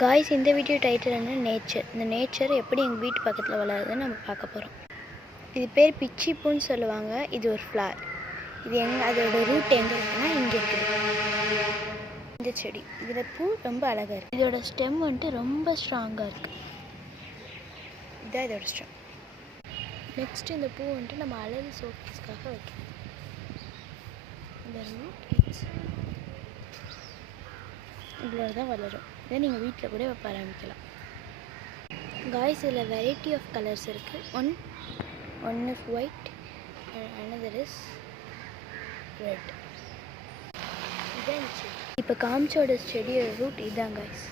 Guys, இந்த video title என்ன, nature. இந்த நேச்சர் எப்படி எங்கள் வீட்டு பக்கத்தில் வளருதுன்னு நம்ம பார்க்க போகிறோம். இது பேர் பிச்சி பூன்னு சொல்லுவாங்க. இது ஒரு ஃப்ளார். இது அதோட ரூட் எங்கே இருக்குன்னா இங்கே இருக்குது. இந்த செடி இதில் பூ ரொம்ப அழகாக இருக்குது. இதோட ஸ்டெம் வந்துட்டு ரொம்ப ஸ்ட்ராங்காக இருக்குது. இதுதான் இதோட ஸ்டெம். நெக்ஸ்ட்டு இந்த பூ வந்துட்டு நம்ம அழகு ஷோகேஸ்க்காக வைக்கணும். இந்த ரூட் இவ்வளோ தான் வளரும். இதை நீங்கள் வீட்டில் கூட வைப்ப ஆரம்பிக்கலாம். காய்ஸ், இதில் வெரைட்டி ஆஃப் கலர்ஸ் இருக்குது. One is white, another is red. இதான் செடி. இப்போ காமிச்சோட செடியோட ரூட் இதுதான் காய்ஸ்.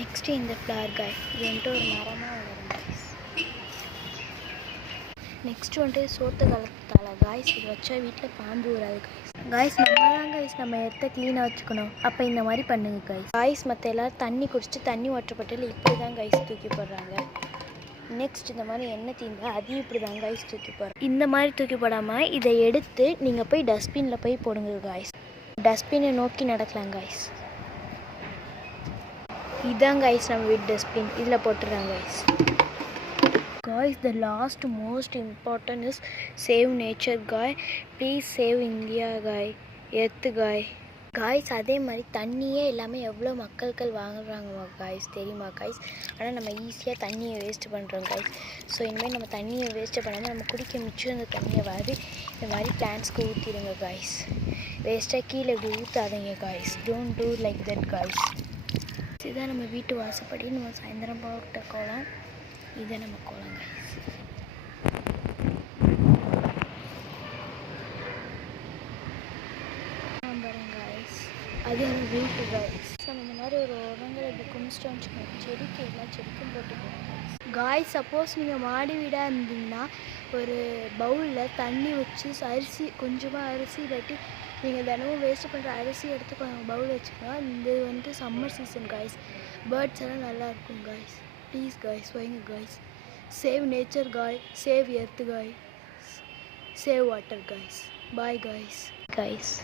நெக்ஸ்ட்டு இந்த ஃப்ளார் காய், இது வந்துட்டு ஒரு மரமாக வளரும் காய்ஸ். நெக்ஸ்ட்டு வந்துட்டு சோத்து கலத்தால காய்ஸ். இது வச்சா வீட்டில் பாம்பு வராது காய்ஸ். காய்ஸ், நம்ம இடத்த க்ளீனாக வச்சுக்கணும். அப்போ இந்த மாதிரி பண்ணுங்க காய்ஸ். மற்ற எல்லோரும் தண்ணி குடிச்சிட்டு தண்ணி வாட்டர் இப்படி தான் காய்ஸ் தூக்கி போடுறாங்க. நெக்ஸ்ட் இந்த மாதிரி எண்ணெய் தீந்தா அதையும் இப்படி தான் காய்ஸ் தூக்கி போடுறோம். இந்த மாதிரி தூக்கி போடாமல் இதை எடுத்து நீங்கள் போய் டஸ்ட்பினில் போய் போடுங்க காய்ஸ். டஸ்ட்பினை நோக்கி நடக்கலாம் காய்ஸ். இதுதான் காய்ஸ் நம்ம வீட்டு டஸ்ட்பின். இதில் போட்டுடுறாங்க guys. Guys, the last most important is save nature guy. Please save India guy. Earth காய். காய்ஸ், அதே மாதிரி தண்ணியே எல்லாமே எவ்வளோ மக்கள்கள் வாங்குறாங்க காய்ஸ் தெரியுமா காய்ஸ்? ஆனால் நம்ம ஈஸியாக தண்ணியை வேஸ்ட் பண்ணுறோம் காய்ஸ். ஸோ இனிமேல் நம்ம தண்ணியை வேஸ்ட்டு பண்ணாமல் நம்ம குடிக்க மிச்சம் இந்த தண்ணியை இந்த மாதிரி பிளான்ட்ஸ்க்கு ஊற்றிடுங்க காய்ஸ். வேஸ்ட்டாக கீழே இப்படி ஊற்றாதீங்க guys. Don't do like that guys. இதுதான் நம்ம வீட்டு வாசப்படி. நம்ம சாயந்தரம் போட்ட கோலம். இதை நம்ம கோலம் காய்ஸ். அது நம்ம வீட்டு காய்ஸ். நம்ம இந்த மாதிரி ஒரு உரங்களை இப்படி குமிச்சிட்டோம்னு வச்சுக்கோங்க. செடிக்கு எல்லா செடிக்கும் போட்டுக்கோங்க காய்ஸ். சப்போஸ் நீங்கள் மாடி வீடாக இருந்தீங்கன்னா ஒரு பவுலில் தண்ணி வச்சு அரிசி கொஞ்சமாக அரிசி இல்லாட்டி நீங்கள் தினமும் வேஸ்ட் பண்ணுற அரிசி எடுத்து கொஞ்சம் பவுல் வச்சுக்கலாம். இது வந்துட்டு சம்மர் சீசன் காய்ஸ். பேர்ட்ஸ் எல்லாம் நல்லா இருக்கும் காய்ஸ். ப்ளீஸ் காய்ஸ் வைங்க காய்ஸ். சேவ் நேச்சர் காய், சேவ் எர்த்து காய், save water guys. Bye guys.